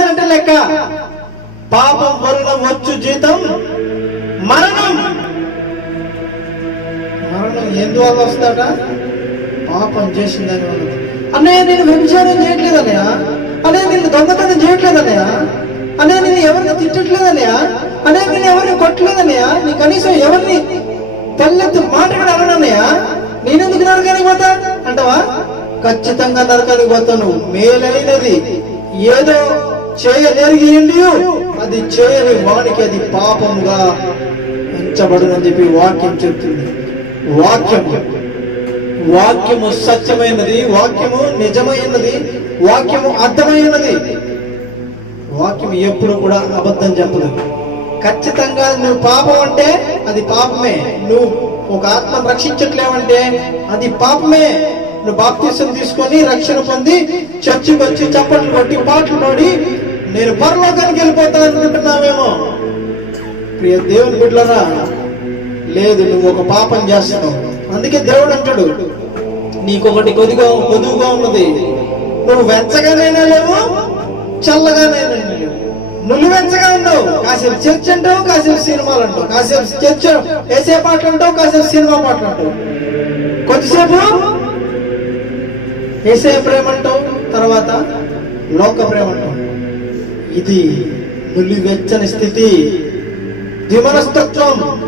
చేస్తానంటే లెక్క. పాపం వలన వచ్చు జీతం మరణం. మరణం ఎందువల్ల వస్తాడ పాపం చేసిన దాని వల్ల. అన్నయ్య నేను వ్యభిచారం చేయట్లేదన్నయ్య. అన్నయ్య నేను దొంగతనం చేయట్లేదన్నయ్య. అన్నయ్య నేను ఎవరిని తిట్టట్లేదన్నయ్య. అన్నయ్య నేను ఎవరిని కొట్టలేదన్నయ్య. నీ కనీసం ఎవరిని తల్లెత్తి మాట కూడా అననన్నయ్య. నేనెందుకు నరకానికి పోతా? అంటావా? ఖచ్చితంగా నరకానికి పోతాను మేలైనది. ఏదో చేయగలిగింది అది చేయని వానికి అది పాపముగా ఎంచబడునని చెప్పి వాక్యం చెప్తుంది. వాక్యం వాక్యము సత్యమైనది వాక్యము నిజమైనది వాక్యము అర్థమైనది. వాక్యం ఎప్పుడు కూడా అబద్ధం చెప్పదు. ఖచ్చితంగా నువ్వు పాపం అంటే అది పాపమే. నువ్వు ఒక ఆత్మను రక్షించట్లేవంటే అది పాపమే. నువ్వు బాప్తీసం తీసుకొని రక్షణ పొంది చర్చికి వచ్చి చప్పట్లు కొట్టి పాటలు పాడి నేను పరలోకానికి వెళ్ళిపోతాను అనుకుంటున్నావేమో ప్రియ దేవుని బిడ్డలరా లేదు నువ్వు ఒక పాపం చేస్తున్నావు. అందుకే దేవుడు అంటాడు నీకొకటి కొద్దిగా కొదువుగా ఉన్నది. నువ్వు వెచ్చగానైనా లేవు చల్లగానైనా లేవు. నువ్వు వెచ్చగా ఉన్నావు. కాసేపు చర్చ్ అంటావు కాసేపు సినిమాలు అంటావు. కాసేపు చర్చ్ వేసే పాటలు అంటావు కాసేపు సినిమా పాటలు అంటావు. కొద్దిసేపు వేసే ప్రేమ అంటావు తర్వాత లోక ప్రేమ అంటావు. ఇది నులివెచ్చని స్థితి. విమనస్తత్వం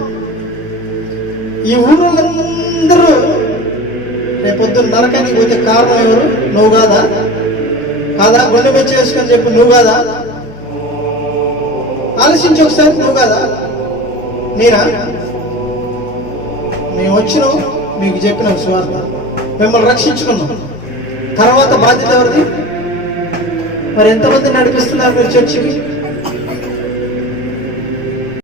ఈ ఊళ్ళందరూ రేపొద్దున నరకానికి పోతే కారణం ఎవరు? నువ్వు కాదా? కాదా? గుండె మెచ్చి వేసుకొని చెప్పు నువ్వు కాదా? ఆలోచించి ఒకసారి నువ్వు కాదా? మీరా? మేము వచ్చినాం మీకు చెప్పినాం సువార్త మిమ్మల్ని రక్షించుకున్నాం. తర్వాత బాధ్యత ఎవరిది? మరి ఎంతమంది నడిపిస్తున్నారు మీరు చర్చికి?